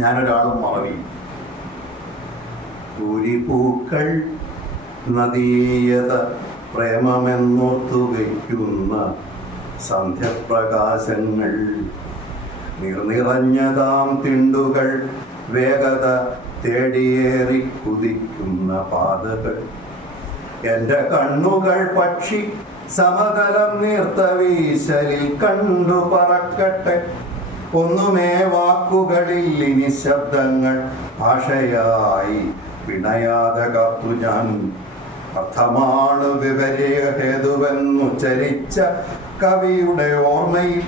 ഞാനൊരാളും മറവി പൂരിപ്പൂക്കൾ നദീയത പ്രേമമെന്നോർത്തു വയ്ക്കുന്ന സന്ധ്യപ്രകാശങ്ങൾ നിർനിറഞ്ഞതാം തിണ്ടുകൾ വേഗത തേടിയേറി കുതിക്കുന്ന പാതകൾ. എന്റെ കണ്ണുകൾ പക്ഷി സമതലം നീർത്ത വീശലിൽ കണ്ടു പറക്കട്ടെ. ഒന്നുമേ വാക്കുകളിൽ ഇനി ശബ്ദങ്ങൾ ഭാഷയായി പിണയാതെ കാത്തു ഞാൻ അർത്ഥമാണ് വിപരീഹേതുവെന്നുച്ചരിച്ച കവിയുടെ ഓർമ്മയിൽ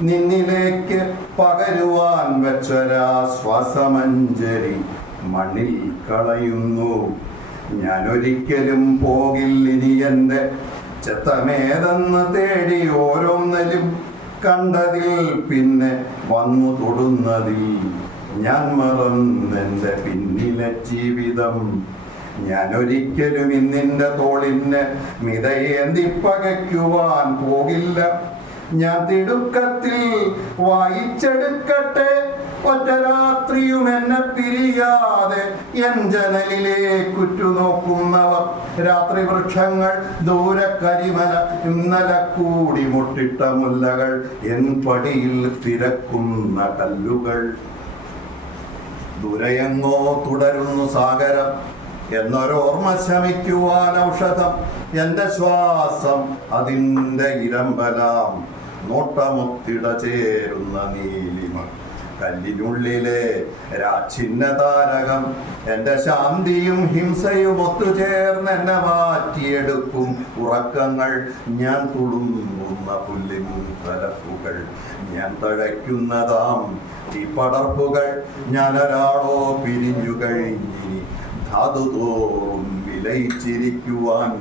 നിന്നിലേക്ക് പകരുവാൻ വെച്ചൊരാശ്വാസമഞ്ജരി മണ്ണിൽ കളയുന്നു. ഞാൻ ഒരിക്കലും പോകില്ലിനി എന്റെ ചെത്തമേതെന്ന് തേടി ഓരോന്നിലും കണ്ടതിൽ പിന്നെ വന്നു തൊടുന്നതിൽ ഞാൻ മറന്നെന്റെ പിന്നിലെ ജീവിതം. ഞാൻ ഒരിക്കലും ഇന്നിന്റെ തോളിന് മിതയേന്തി പകയ്ക്കുവാൻ പോകില്ല. ഞാൻ തിടുക്കത്തിൽ വായിച്ചെടുക്കട്ടെ. ഒറ്റ രാത്രിയും പിരിയാതെ എൻ ജനലിലേക്കുറ്റു നോക്കുന്നവർ. രാത്രി വൃക്ഷങ്ങൾ ദൂരെ കരിമല ഇന്നലെ കൂടി മുട്ടിട്ട മുല്ലകൾ എൻ പടിയിൽ തിരക്കുന്ന കല്ലുകൾ. ദുരയങ്ങോ തുടരുന്നു സാഗരം. എന്നൊരോർമ്മ ശമിക്കുവാൻ ഔഷധം. എന്റെ ശ്വാസം അതിന്റെ ഇരമ്പലാം. നോട്ടമൊത്തിട ചേരുന്ന നീലിമ. കല്ലിനുള്ളിലെ രാച്ചിന്ന താരകം എന്റെ ശാന്തിയും ഹിംസയും ഒത്തുചേർന്ന് എന്നെ മാറ്റിയെടുക്കും ഉറക്കങ്ങൾ. ഞാൻ തുളുമ്പുന്ന പുല്ലിൻ തലപ്പുകൾ ഞാൻ തഴയ്ക്കുന്നതാം. ഈ പടർപ്പുകൾ ഒരാളോ പിരിഞ്ഞു കഴിഞ്ഞി ധാതുതോറും വിലയിച്ചിരിക്കുവാൻ.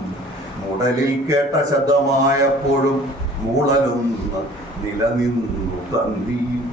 മുടലിൽ കേട്ട ശബ്ദമായപ്പോഴും മൂളലൊന്ന് നിലനിന്നു തന്തിയും